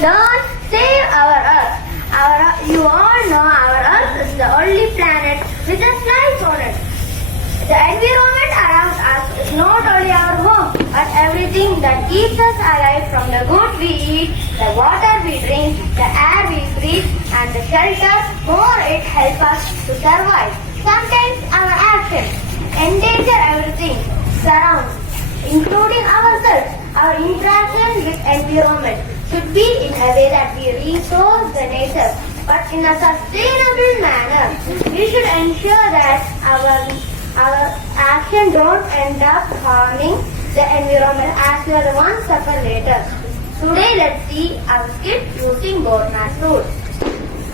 learn, save our Earth. You all know our Earth is the only planet with a life on it. The environment around us is not only our home, but everything that keeps us alive, from the food we eat, the water we drink, the air we breathe, and the shelter. More it helps us to survive. Sometimes our actions endanger everything surrounds, including ourselves. Our interaction with environment should be in a way that we resource the nature, but in a sustainable manner. We should ensure that our action don't end up harming the environment, as we are the ones suffer later. Today let's see our skit using board math rules.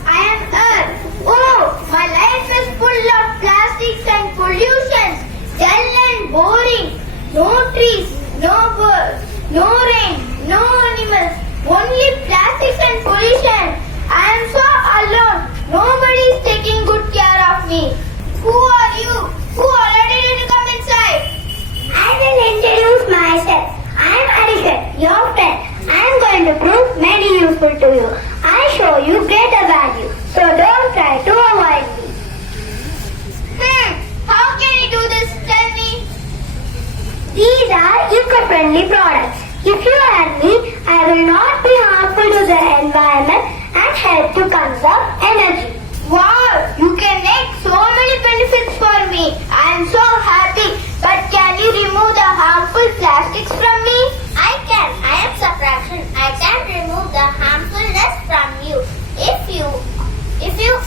I am Earth. Oh, my life is full of plastics and pollutions. Dull and boring. No trees, no birds, no rain, no animals. Only plastics and pollution. I am so alone. Nobody is taking good care of me. Who are you? Who already didn't come inside? I will introduce myself. I am Arishan, your friend. I am going to prove many useful to you. I show you greater value, so don't try to avoid me. How can you do this? Tell me. These are eco-friendly products. If you add me, I will not be harmful to the environment and help to conserve energy. Wow, you can make so many benefits for me. I am so happy. But can you remove the harmful plastics from me? I can. I am subtraction. I can remove the harmfulness from you. If you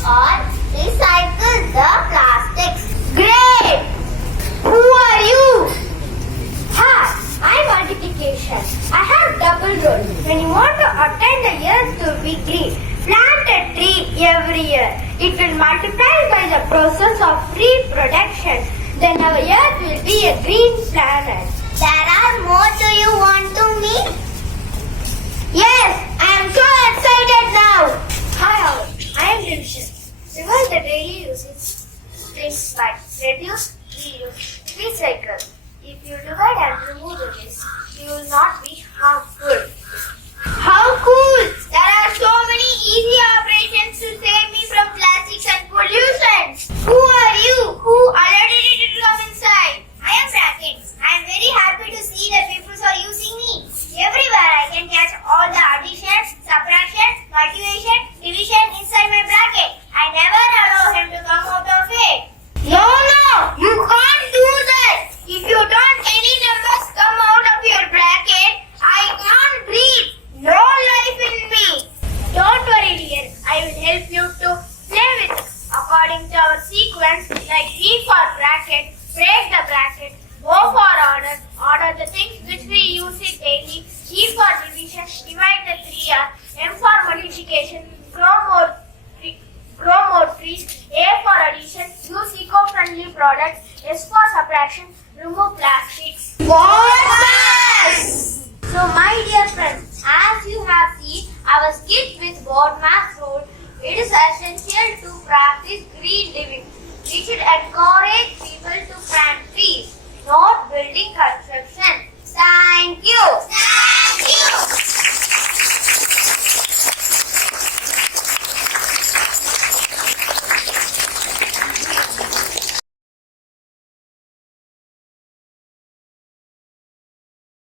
all recycle the plastics. Great! Who are you? I'm multiplication. I have double rule. When you want to attain the years to be green, plant a tree every year. It will multiply by the process of reproduction. Then our earth will be a green planet. There are more. Do you want to meet? Yes, I am so excited now. Hi all, I am Division. Revise the daily usage things like reduce, reuse, recycle. If you divide and remove the waste, you will not be harmful. How cool! There are so many easy operations to save me from plastics and pollution. Who are you? Who already didn't come inside? I am Bracket. I am very happy to see that people are using me. Everywhere I can catch all the addition, subtraction, multiplication, division inside my bracket. I never allow him to come out of it. No, you can't do that. If you don't any numbers come out of your bracket, I can't breathe. No life in me. Don't worry dear, I will help you to play with it. According to our sequence, like B for bracket, break the bracket, O for order the things which we use it daily, E for division, divide the 3R, M for multiplication, grow more trees, A for addition, use eco-friendly products, S for subtraction, remove plastics. So my dear friends, as you have seen our skit with board math rule, it is essential to practice green living. We should encourage